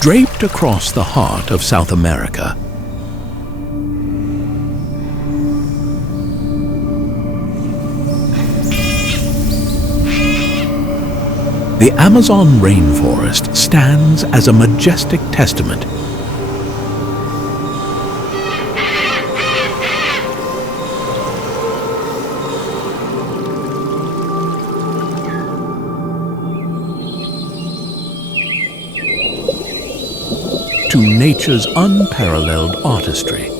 Draped across the heart of South America, the Amazon rainforest stands as a majestic testament to nature's unparalleled artistry.